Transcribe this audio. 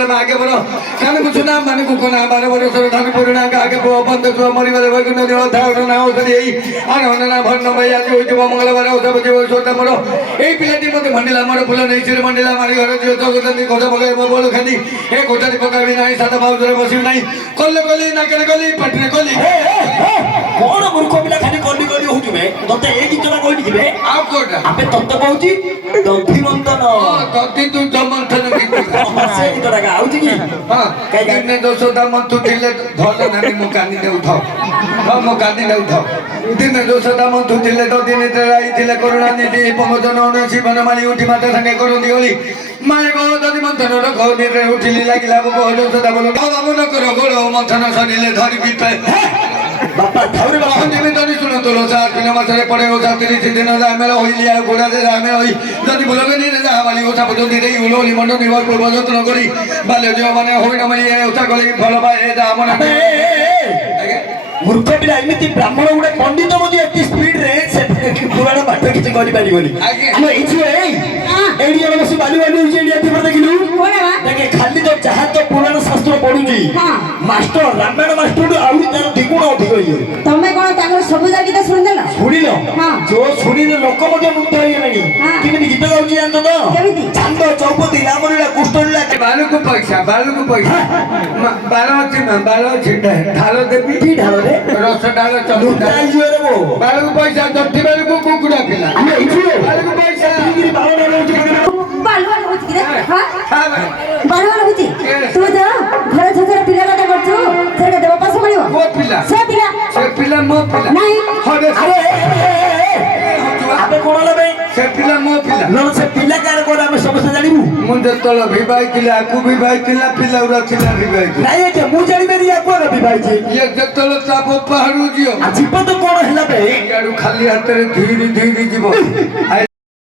बोले आगे बढ़ो कान कुछ ना मन को कोना 12 वर्ष धान पुरणा आगे बंद को मरी वाले वैकुंठ देव था ना औषधि आनंद ना भन्न भैया जो होइतबो मंगलवार औषध जीव सोता मोर এই পিলাটি মতে মন্ডিলা মোর ফুল নেই চির মন্ডিলা মারি ঘরে জিও জগতন্দি কথা বলে বল খানি এ কোঠারি পকাবি নাই সাদা বাউজরে বসিবি নাই কল্লে কলি নাকেরে কলি পাটরে কলি কোন মূর্খ পিলা খালি কলি কলি হউছিবে ততে এই গীতটা কইনি দিবে আউ কোটা আপে তত্ত্ব কହୁଛି দধিমন্তন দধি তু জমন্থন গীত ସେ ଗୀତଟା ଗାଉଛି କି ହଁ କାଇ ଦିନେ ଦୋଷଦା ମନ୍ତୁ ଥିଲେ ଭଲ ନାନି ମୁଁ କାନି ନେଉଥାଉ ହଁ ମୁଁ କାନି ନେଉଥାଉ ଦିନେ ଦୋଷଦା ମନ୍ତୁ ଥିଲେ ତ ଦିନେ ତେରାଇ ଥିଲେ କରୁଣା ନିଧି ପଙ୍ଗଜନ ଜୀବନ ମାଳି ଉଠି ମାତା ସାଙ୍ଗେ କରନ୍ତି ଗଳି ମାଏ ଗো ଦଧି ମନ୍ଥନ ରଖ ନିରେ ଉଠିଲି ଲାଗିଲା ବୋ ଦୋଷଦା ବୋଲ ବାବୁ ନ କର ଗୋଳ ମନ୍ଥନ ସରିଲେ ଧରି ପିତେ ବାପା ଥାଉରେ ବାପା ଯେମିତି ଶୁଣନ୍ତୁ ଲୋସା 3 ମାସରେ ପଡେ ଓଷା 30 ଦିନ ଆମେ ରହିଲି ଆଉ ଗୋଡା ଆମେ ରହି ଯଦି ବୁଲଗନି ଯାହା ବାଲି ଓଷା ପର୍ଯ୍ୟନ୍ତ ଦେଇ ଉଲୋଲି ମଣ୍ଡ ନିବର ପୂର୍ବ ଯତ୍ନ କରି ବାଲ୍ୟ ଝିଅ ମାନେ ହୋଇନ ମିଳି ଓଷା କଲି ଭଲ ପାଏ ଯାହା ମନ ମୂର୍ଖ ପିଲା ଏମିତି ବ୍ରାହ୍ମଣ ଗୋଟେ ପଣ୍ଡିତ ମଧ୍ୟ ଏତେ ସ୍ପିଡ ରେ ସେ ପୁରାଣ ପାଠ କିଛି କରିପାରିବନି ଆମ ଏଇଠି ଏଇଠି ଜଣ ବସି ବାଲି ବାଲି ହଉଛି ଏଠି ଏଠି ଦେଖିଲୁ ଦେଖେ ଖାଲି ତ ଯାହା ତ ପୁରାଣ ଶାସ୍ତ୍ର ପଢୁଛି ମାଷ୍ଟର ରାମାୟଣ ମାଷ୍ଟର ଆହୁରି ତାର ଦ୍ୱିଗୁଣ ଅଧିକ ହେଇଯାଉଛି ତମେ କଣ ତାଙ୍କର ସବୁ ଗୀତ ଶୁଣିଦେଲ ଶୁଣିଲ ଯୋଉ ଶୁଣିଲେ ଲୋକ ମଧ୍ୟ ମୁଗ୍ଧ ହେଇଗଲେଣି କେମିତି ଗୀତ ଗାଉଛି ଜାଣିଛ ତ ଚାନ୍ଦ ଚୌପତି ରାମଲୀଳା କୃଷ୍ଣଲୀଳା ବାଲୁକୁ ପଇସା ବାଲ ଅଛି ନା ବାଲ ଅଛି ଢାଳ ଦେବି କି ଢାଳରେ ରସ ଢାଳ ବାଳକୁ ପଇସା ଜଠି ବେଳକୁ କୁକୁଡ଼ା ପିଲା ବାଳକୁ ପଇସା ବାଲୁଆଲ ହଉଛି କି ବାଲୁଆଲ ହଉଛି ତୁ ତ ଘର ଛୋଟର ପିଲା କଥା କରୁଛୁ ସେଟା ଦେବ ପାସ ମିଳିବ ମୋ ପିଲା ସେ ପିଲା ମୋ ପିଲା ନାଇଁ ଆବେ କଣ ନେବେ ସେ ପିଲା ମୋ ପିଲା ନହେଲେ ସେ ପିଲା କାହାର କଣ ଆମେ ସମସ୍ତେ ଜାଣିବୁ ମୁଁ ଯେତେବେଳେ ବିବାହିଥିଲି ଆକୁ ବିବାହିଥିଲା ପିଲା ଗୁଡ଼ା ଥିଲା ବିବାହିଥିଲା ନାଇଁ ଆଜ୍ଞା ମୁଁ ଜାଣିପାରି ଆକୁ ବିବାହିଛି ଇଏ ଯେତେବେଳେ ତା ବାପା ହାଡୁ ଝିଅ ଯିବ ତ କଣ ହେଲା ବେ ଇଆଡୁ ଖାଲି ହାତରେ ଧୀରେ ଧୀରେ ଯିବ